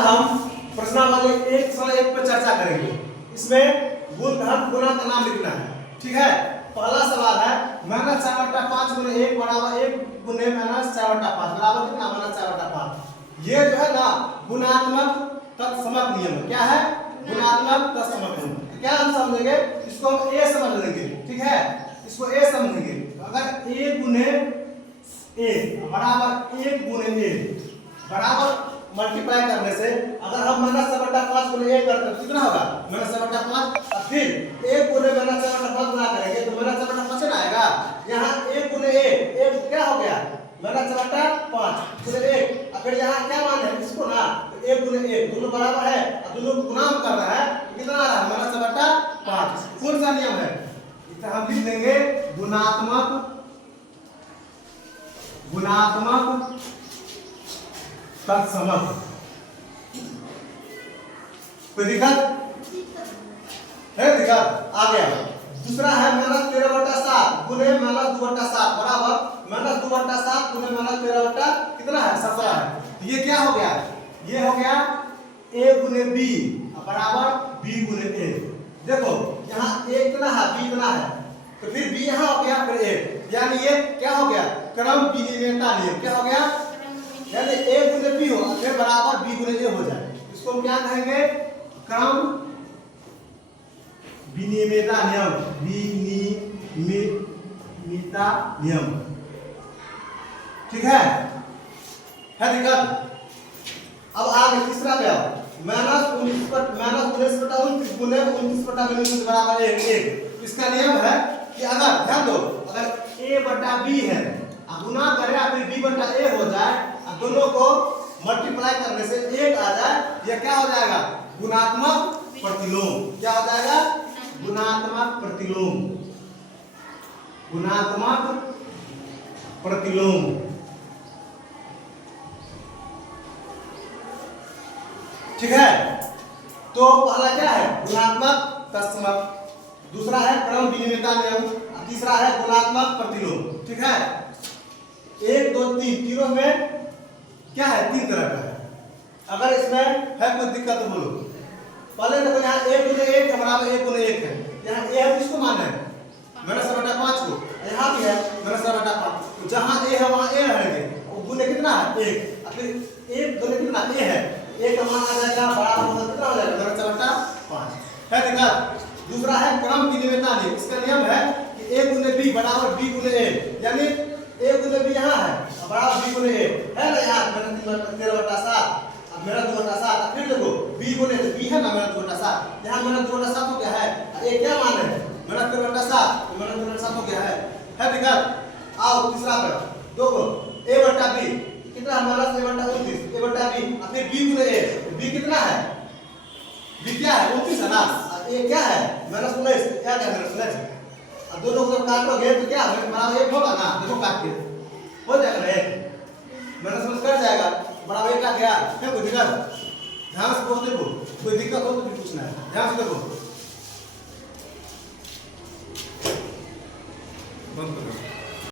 हम प्रश्नावली 101 पर चर्चा करेंगे। इसमें गुणधर्म गुणा का नाम लिखना है। ठीक है, पहला सवाल है -4/5 × 1 बराबर 1 × -4/5 बराबर कितना? -4/5। ये जो है ना गुणात्मक तत्समक नियम। क्या है? गुणात्मक तत्समक नियम। क्या हम समझेंगे इसको? हम ए समझ लेंगे। ठीक है, इसको ए समझेंगे। अगर a × a बराबर 1 × a बराबर मल्टीप्लाई करने से अगर हम -4/5 × a करते तो कितना होगा? -4/5। और फिर 1 × -4/5 गुणा करेंगे तो -4/5 ना आएगा। यहाँ 1 × a 1 क्या हो गया? -4/5 × 1। और फिर यहाँ क्या मान है इसको ना 1 × 1 दोनों बराबर है और दोनों को गुणा कर रहा है तो कितना आ रहा है? -4/5। कौन सा नियम है? इसे हम लिख देंगे गुणात्मक तत्समक। कोई दिक्कत है? दिक्कत आ गया। दूसरा है -13/7 गुने -2/7 बराबर -2/7 गुने -13 कितना है? 17 है। ये क्या हो गया? ये हो गया a × b बराबर b × a। देखो यहाँ a कितना है, b कितना है, तो फिर b यहाँ हो गया, फिर a, यानी ये क्या हो गया? क्रम विनिमयता नियम। क्या हो गया? यानी a × b हो फिर बराबर b × a हो जाए। इसको हम क्या कहेंगे? क्रम विनिमयता नियम। विनिमयता नियम। ठीक है दिक्कत? अब आगे तीसरा क्या? -19/29 गुने 29/29 बराबर 1। इसका नियम है कि अगर ध्यान दो, अगर a/b है गुना करे फिर b/a हो जाए और दोनों को मल्टीप्लाई करने से 1 आ जाए, यह क्या हो जाएगा? गुणात्मक प्रतिलोम। क्या हो जाएगा? गुणात्मक प्रतिलोम। गुणात्मक प्रतिलोम। ठीक है, तो पहला क्या है? गुणात्मक तत्समक, दूसरा है क्रम विनिमयता नियम, तीसरा है गुणात्मक प्रतिलोम। ठीक है, 1 2 3 तीनों में क्या है? 3 तरह का है। अगर इसमें है कोई दिक्कत तो बोलो। पहले देखो यहाँ 1 × 1 बराबर 1 × 1 है। यहाँ a है किसको माना है? -4/5 को। यहाँ भी है -4/5। तो जहाँ a है वहाँ a रहेंगे। वो गुने कितना है? 1। और फिर 1 गुने कितना? a है। a का मान आ जाएगा बराबर होगा कितना हो जाएगा? -4/5 है। देखा, दूसरा है क्रम विनिमयता नियम। इसका नियम है कि a × b बराबर b × a, यानी a × b यहाँ है बराबर b × a है ना। यहाँ 13/7 अब 2/7। फिर देखो b × b है ना 2/7, यहाँ 2/7 हो गया है। a क्या मान है? 13/7 तो 2/7 हो गया है दिक्कत? आओ तीसरा पर दो a/b कितना है? -a/29 a/b और फिर b × a। b कितना है? b क्या है? 29 है ना। a क्या है? -19। क्या क्या -19? अब दोनों को काटोगे तो क्या बराबर 1 होगा ना। देखो काट के हो जाएगा ना 1 -19 कट जाएगा बराबर 1 आ गया। है कोई दिक्कत? ध्यान से बोल देखो, कोई दिक्कत हो तो भी पूछना है। ध्यान से देखो। बंद